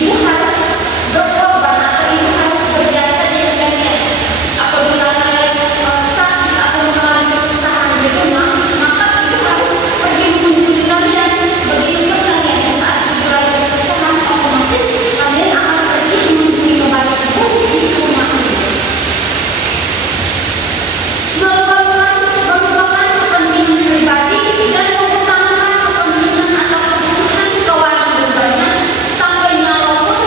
ibu harus berkorban atau ibu harus berjasa dengan kalian. Apabila kalian sakit atau mengalami kesusahan di rumah, maka ibu harus pergi mengunjungi kalian. Begitu pun kalian di saat ibu lagi kesusahan, otomatis kalian akan pergi mengunjungi kembali ibu di rumah ibu. Merupakan kepentingan pribadi dan mengutamakan kepentingan atau kebutuhan keuangan berbahaya sampai nyawa pun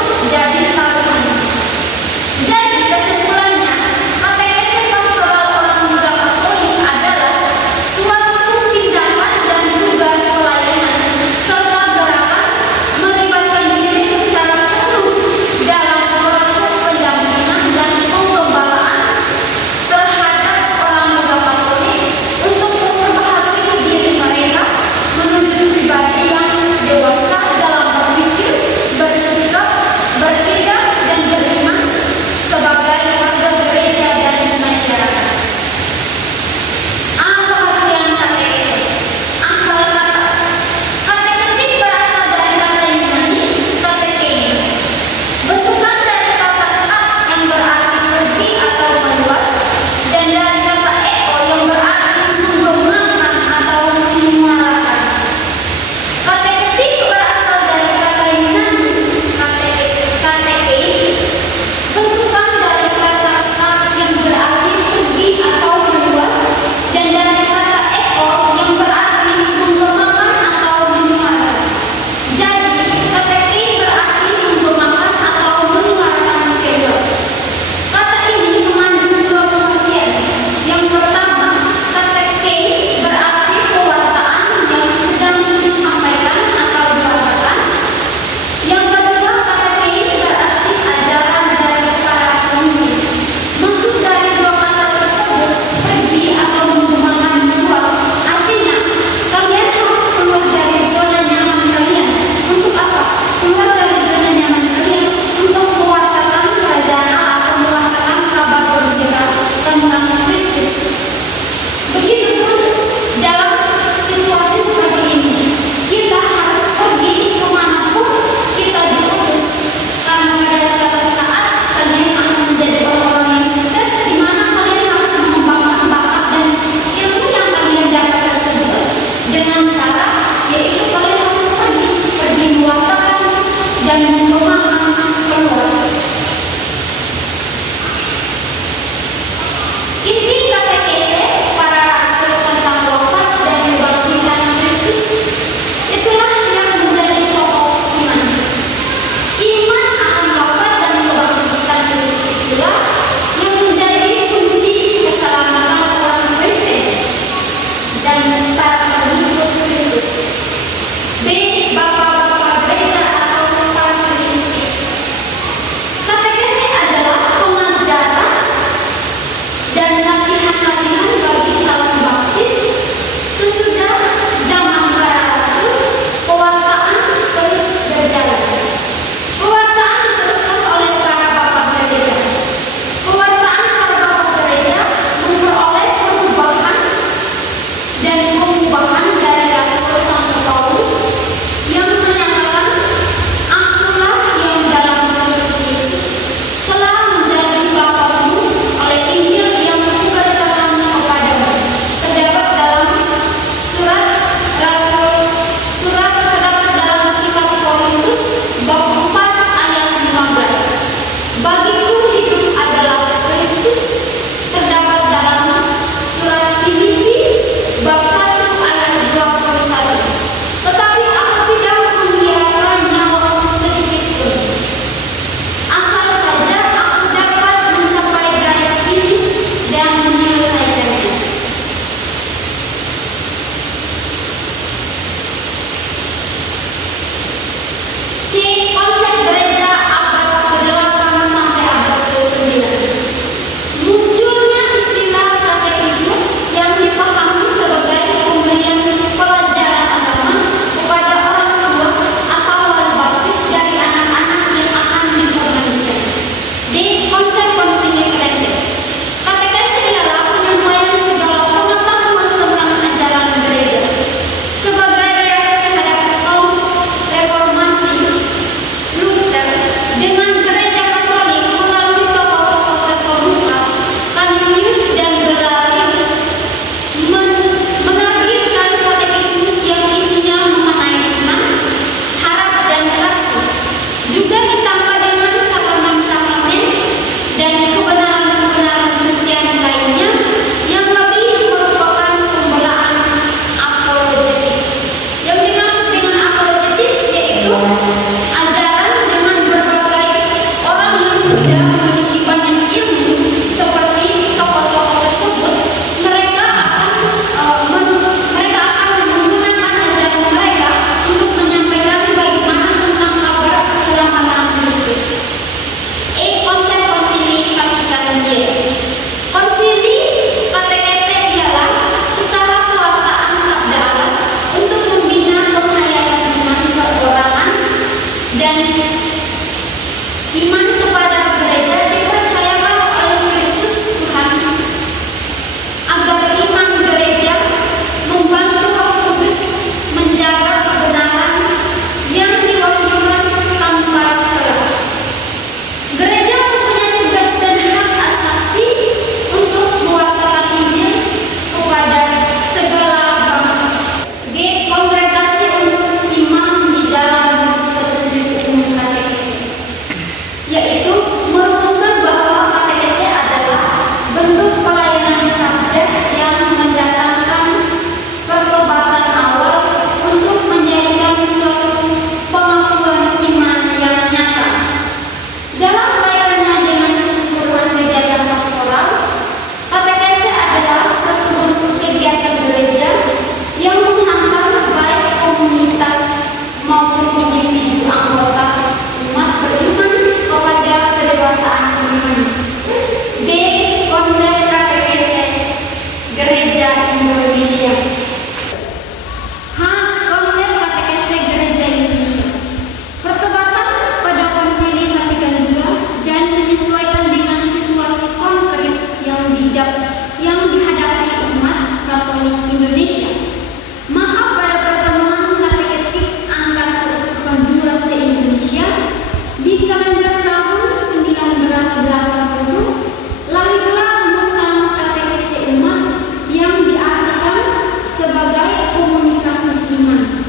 Di kalender tahun 1980, lahirlah rumusan katekese umat yang diartikan sebagai komunikasi iman.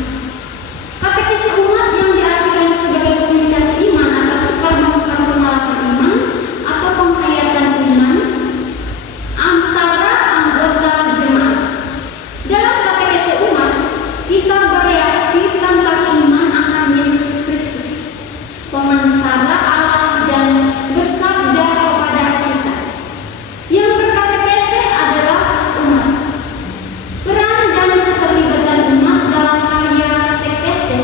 Katekese umat yang diartikan sebagai komunikasi iman atau tukar-menukar pengalaman iman atau penghayatan iman antara anggota jemaat. Dalam katekese umat, kita bereaksi tentang iman akan Yesus Kristus, pengantara Allah dan bersabda kepada kita. Yang berkatekese adalah umat. Peran dan keterlibatan umat dalam karya katekese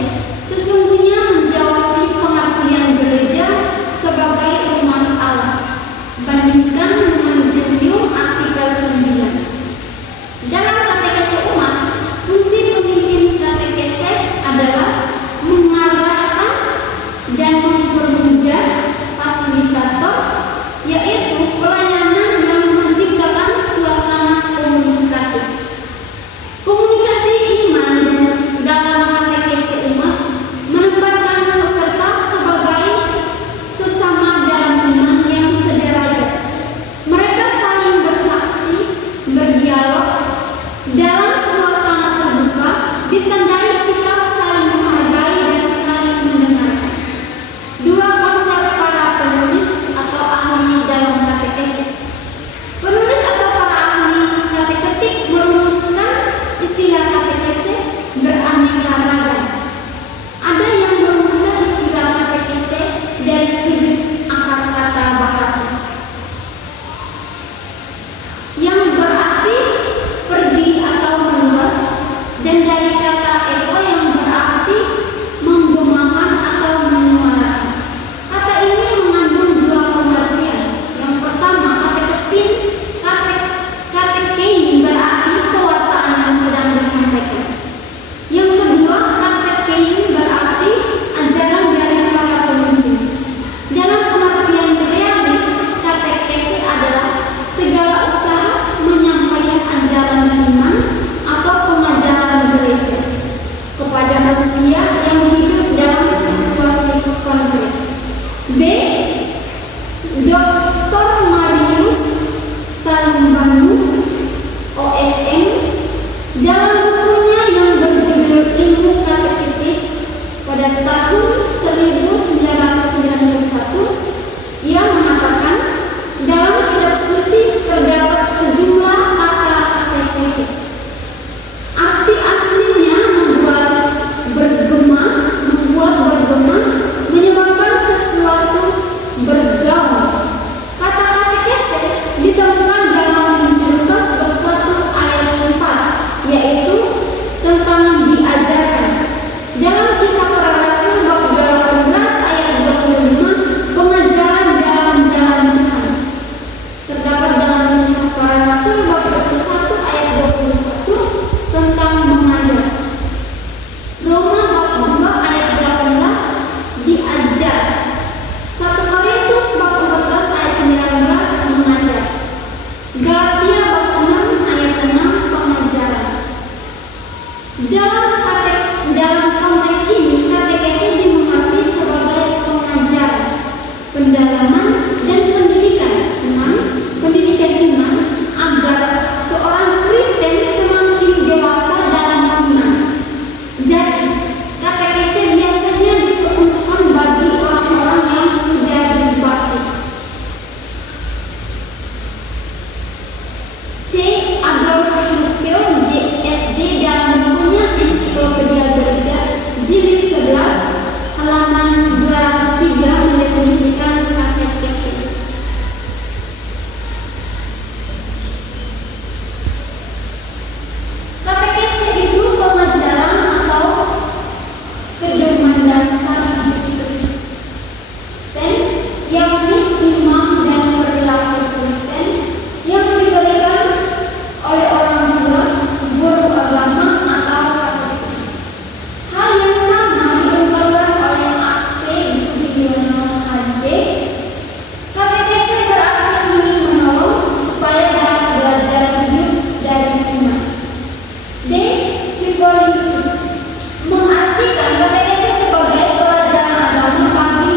sesungguhnya menjawab pengertian gereja sebagai umat Allah. Bandingkan dengan Judul artikel 9. Dalam katekese umat, fungsi pemimpin katekese adalah mengarahkan dan mempermudah fasilitator, yaitu pelayanan yang menciptakan suasana komunikatif. Komunikasi iman dalam katekese umat menempatkan peserta sebagai sesama dalam iman yang sederajat. Mereka saling bersaksi, berdialog dalam suasana terbuka, ditandai sikap saling menghargai dan saling mendengarkan. Dua konsep para penulis atau ahli dalam katekese. Penulis atau para ahli kateketik merumuskan istilah katekese beraneka ragam. Ada yang merumuskan istilah katekese dari sudut akar kata bahasa, yang berarti pergi atau meluas, dan dari kata eko yang berarti menggemakan atau menyuarakan. Kata ini mengandung dua pengertian. Yang pertama, katekein berarti pewartaan yang sedang disampaikan. Yang kedua, katekein berarti ajaran dari para pemimpin. Dalam pengertian realis, katekese adalah segala usaha menyampaikan ajaran iman atau pengajaran gereja kepada manusia yang hidup dalam situasi konkret. B. Dr. Marius Talumbanu, OFM, dalam bukunya yang berjudul Ilmu Kateketik pada tahun 1991, ia mengatakan dalam kitab suci terdapat sejumlah kata katekese. Arti aslinya membuat bergema, menyebabkan sesuatu bergaul. Kata katekese ditemukan dalam Injil Lukas bab 1 ayat 4, yaitu tentang diajarkan. Dalam Kisah Para Rasul bab 18 ayat 25, pengajaran dalam jalan Tuhan. Terdapat dalam Kisah Para Rasul bab 21 ayat 21 tentang mengajar. Roma bab 2 ayat 18 diajar. 1 Korintus bab 14 ayat 19 mengajar. Galatia bab 6 ayat 6 pengajaran. Dalam konteks ini, katekese dimengerti sebagai pengajaran, pendalaman, dan pendidikan iman agar seorang Kristen semakin dewasa dalam iman. Jadi, katekese biasanya diperuntukkan bagi orang-orang yang sudah dibaptis. C. Adolf Hurkel, JSJ, dalam bukunya Ensiklopedia Gereja, jilid 11, halaman 203, mendefinisikan katekese. Katekese itu pengajaran atau pedoman dasar hidup Kristen, yakni iman dan perilaku Kristen yang diberikan oleh orang tua, guru agama, atau katekis. Hal yang sama dikembangkan oleh A.P. Budiono HD. Katekese berarti ingin menolong supaya dapat belajar hidup dari iman. D. Hippolytus mengartikan katekese sebagai pelajaran agama bagi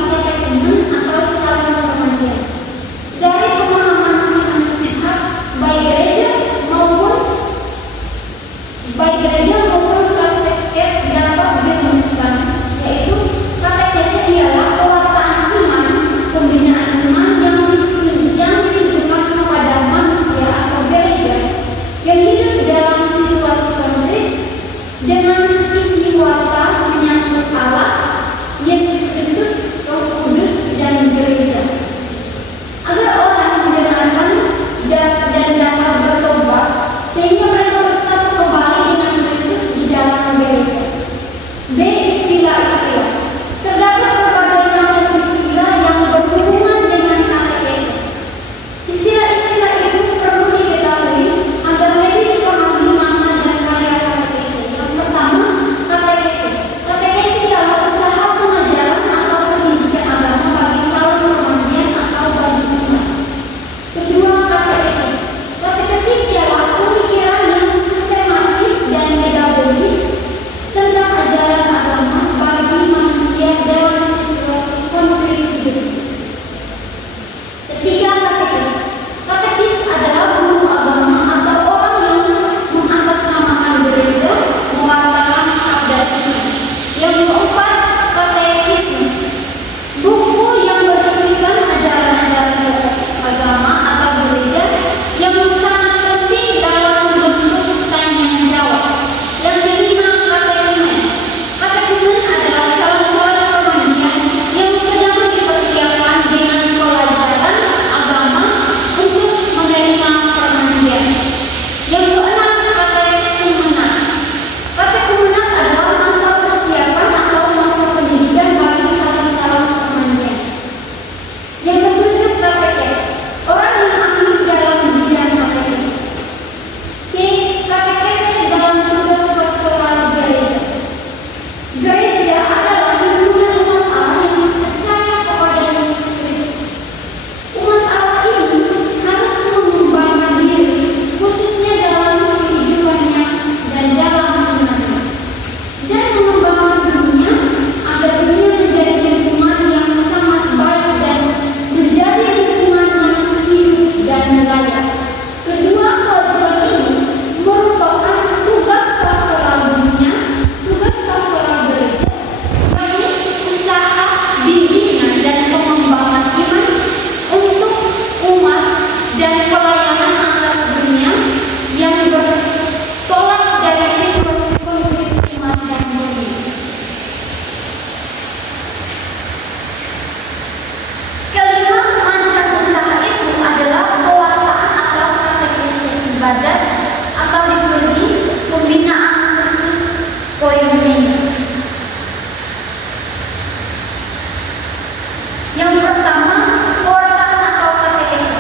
Yang pertama, pewartaan atau katekese.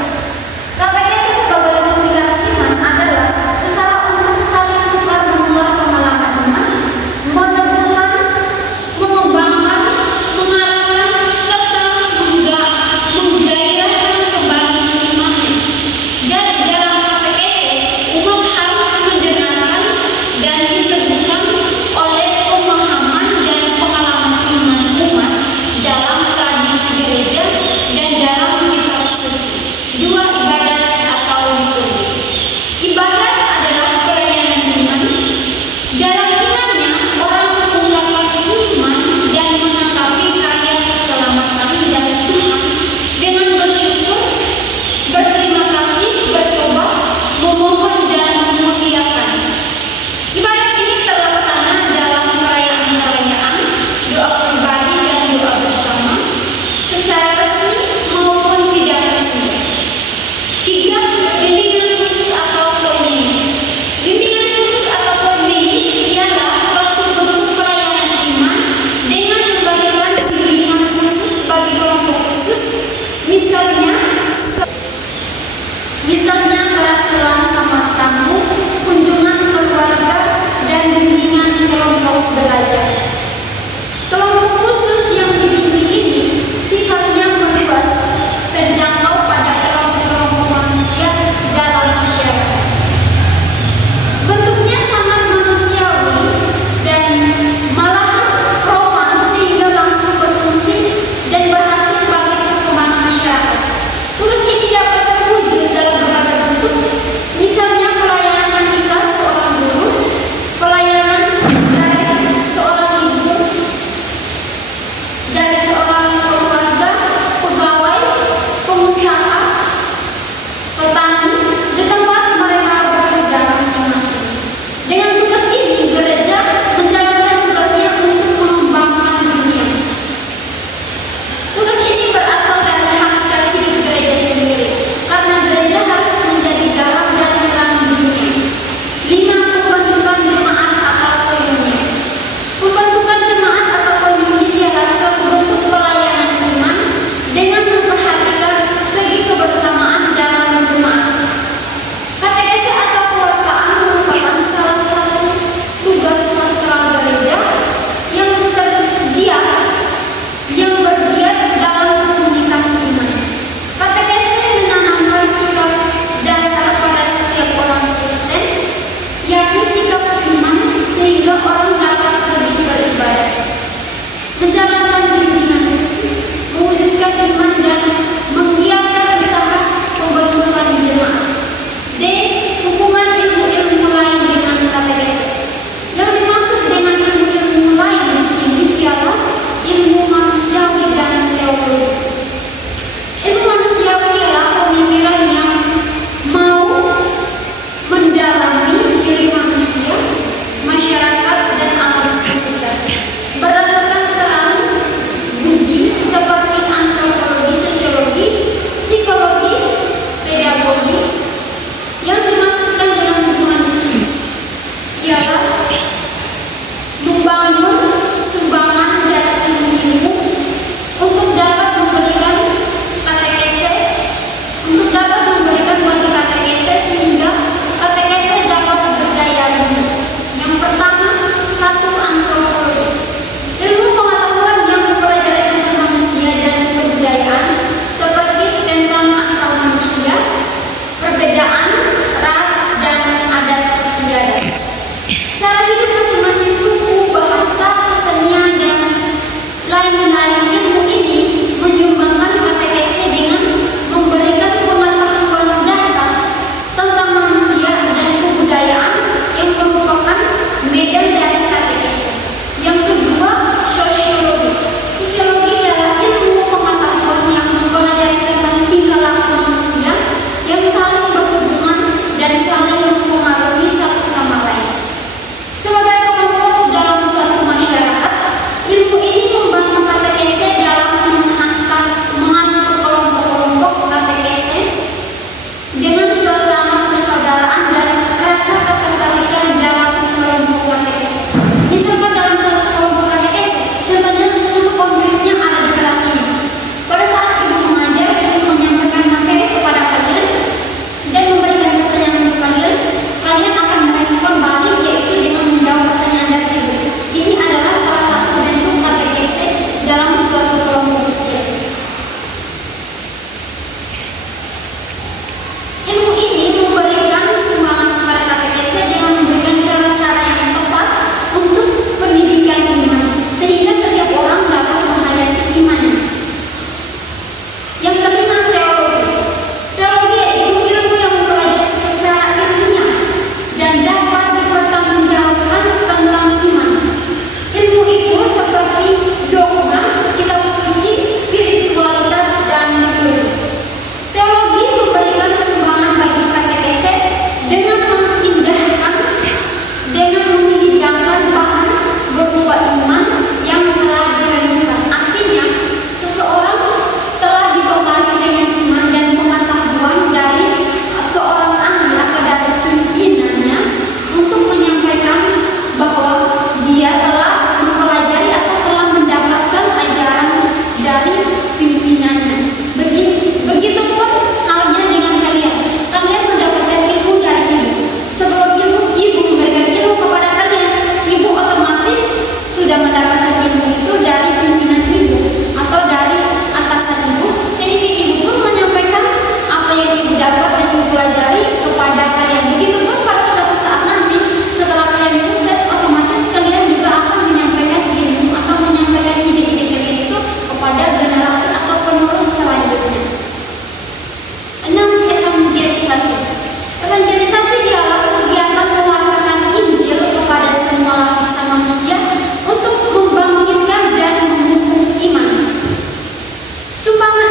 Katekese sebagai komunikasi iman adalah usaha untuk saling tukar-menukar pengalaman iman, meneguhkan, mengembangkan, mengarahkan, serta menggairahkan kebaikan imannya. Jadi dalam katekese, umat harus mendengarkan dan diteguhkan oleh pemahaman dan pengalaman iman umat dalam tradisi gereja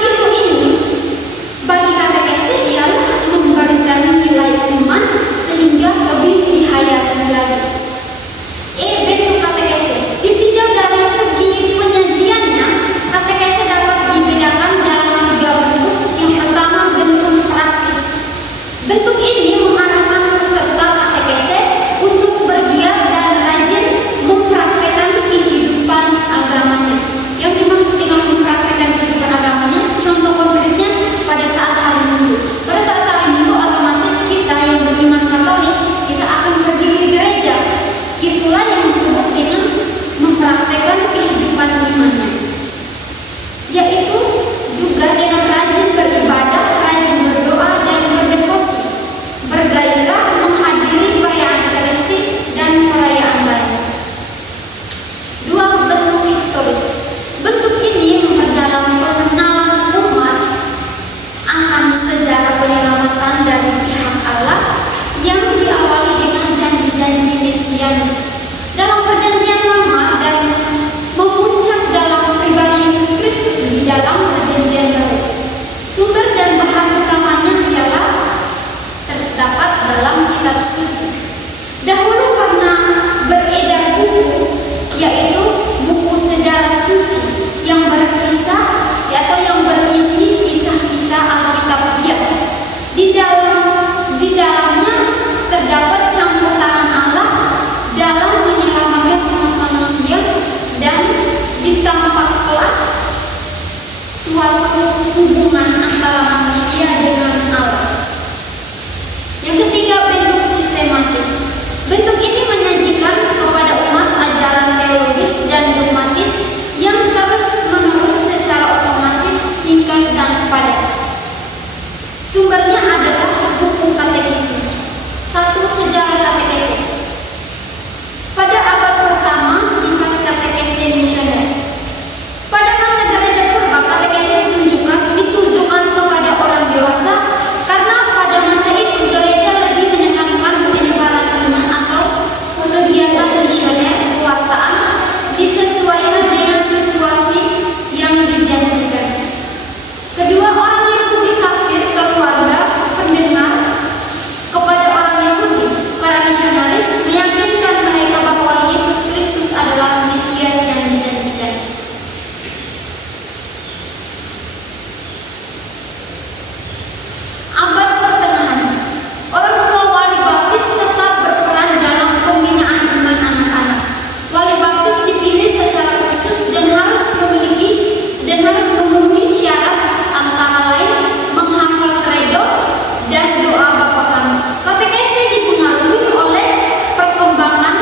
itu ini bagi katekese ialah memberikan nilai iman sehingga lebih dihayati lagi. Bentuk katekese ditinjau dari segi penyajiannya, katekese dapat dibedakan dalam 3 bentuk. Yang pertama, bentuk praktis. Bentuk ini mengarahkan peserta katekese untuk bergiat dan rajin mempraktekkan kehidupan agamanya. Yang dimaksud dengan mempraktekkan kehidupan agamanya, contoh konkretnya pada saat hari Minggu. Pada saat hari Minggu otomatis kita yang beriman Katolik kita akan pergi ke gereja. Itulah yang disebut dengan mempraktekkan kehidupan imannya, yaitu juga dengan rajin beribadah, rajin berdoa dan berdevosi, bergairah menghadiri perayaan Ekaristi dan perayaan lain. 2, bentuk historis. Bentuk ini memperdalam pengenalan umat akan sejarah penyelamatan dari pihak Allah yang diawali dengan janji-janji mesianis dalam perjanjian lama dan memuncak dalam pribadi Yesus Kristus di dalam perjanjian baru. Sumber dan bahan utamanya ialah terdapat dalam kitab suci. Dahulu pernah beredar buku, yaitu buku sejarah suci yang berkisah atau yang berisi kisah-kisah Alkitabiah. Di dalamnya terdapat campur tangan Allah dalam menyelamatkan umat manusia dan ditampaklah suatu hubungan antara manusia dengan Allah. Yang ketiga, bentuk sistematis. Bentuk ini menyajikan kepada umat ajaran teologis dan dogmatis yang terus-menerus secara otomatis, singkat dan padat. Sumbernya adalah buku katekismus. 1. Sejarah katekese. Pada abad pertama, sifat katekese misioner. Pada masa gereja purba, katekese ditujukan kepada orang dewasa karena pada masa itu gereja lebih menekankan penyebaran iman atau kegiatan misioner kewartaan disesuaikan dengan situasi yang dijanjikan. Kedua, orang Yahudi kafir keluarga pendengar kepada orang Yahudi, para misionaris meyakinkan mereka bahwa Yesus Kristus adalah Mesias yang dijanjikan. Abad pertengahan, orang tua wali baptis tetap berperan dalam pembinaan iman anak-anak. Wali baptis dipilih secara khusus dan harus memenuhi syarat antara lain menghafal kredo dan doa Bapa Kami. Katekese dipengaruhi oleh perkembangan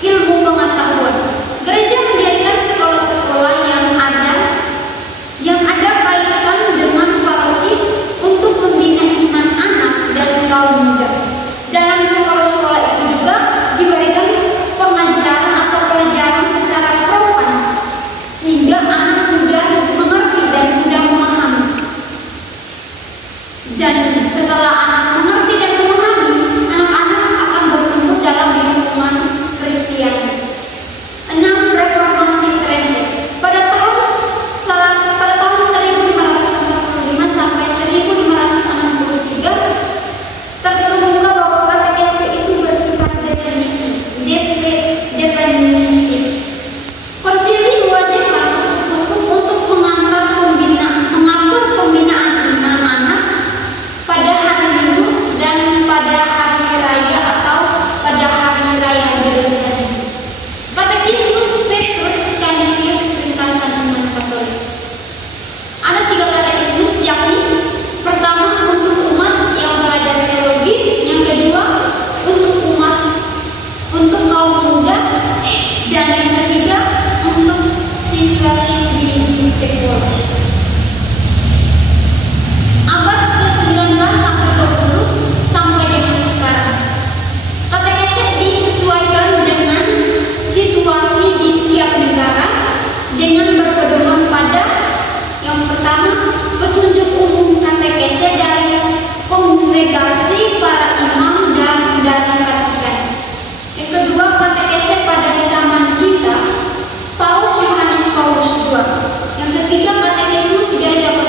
ilmu pengetahuan. Gereja mendirikan sekolah-sekolah yang ada kaitan dengan paroki untuk membina iman anak dan kaum muda. Dalam sekolah-sekolah itu juga diberikan pengajaran atau pelajaran secara profan sehingga anak muda mengerti dan mudah memahami. Dan setelah anak mengerti dan memahami, anak-anak akan bertumbuh dalam lingkungan Kristiani. 6. Reformasi Trento. Pada tahun 1545 sampai 1563 terkemuka bahwa katekese itu bersifat definitif. Konsili mewajibkan uskup-uskup untuk mengatur pembinaan iman anak pada hari Minggu dan pada hari raya atau pada hari raya gereja. Katekismus Petrus Canisius ringkasan iman Katolik. Ada 3 katekismus, yakni pertama untuk umat yang belajar teologi, yang kedua untuk kaum muda, dan yang ketiga untuk siswa-siswi di sekolah. Abad ke-19 sampai 20 sampai dengan sekarang, katekese disesuaikan dengan situasi di tiap negara dengan berpedoman pada yang pertama, petunjuk umum katekese dari kongregasi para imam dan dari Vatikan. Yang kedua, katekese pada zaman kita, Paus Yohanes Paulus II. Yang ketiga, katekismus gereja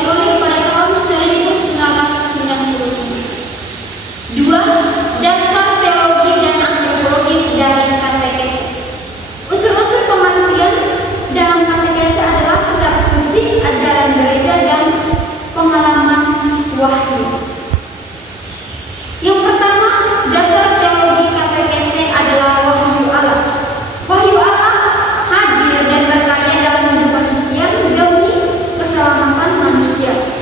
manusia.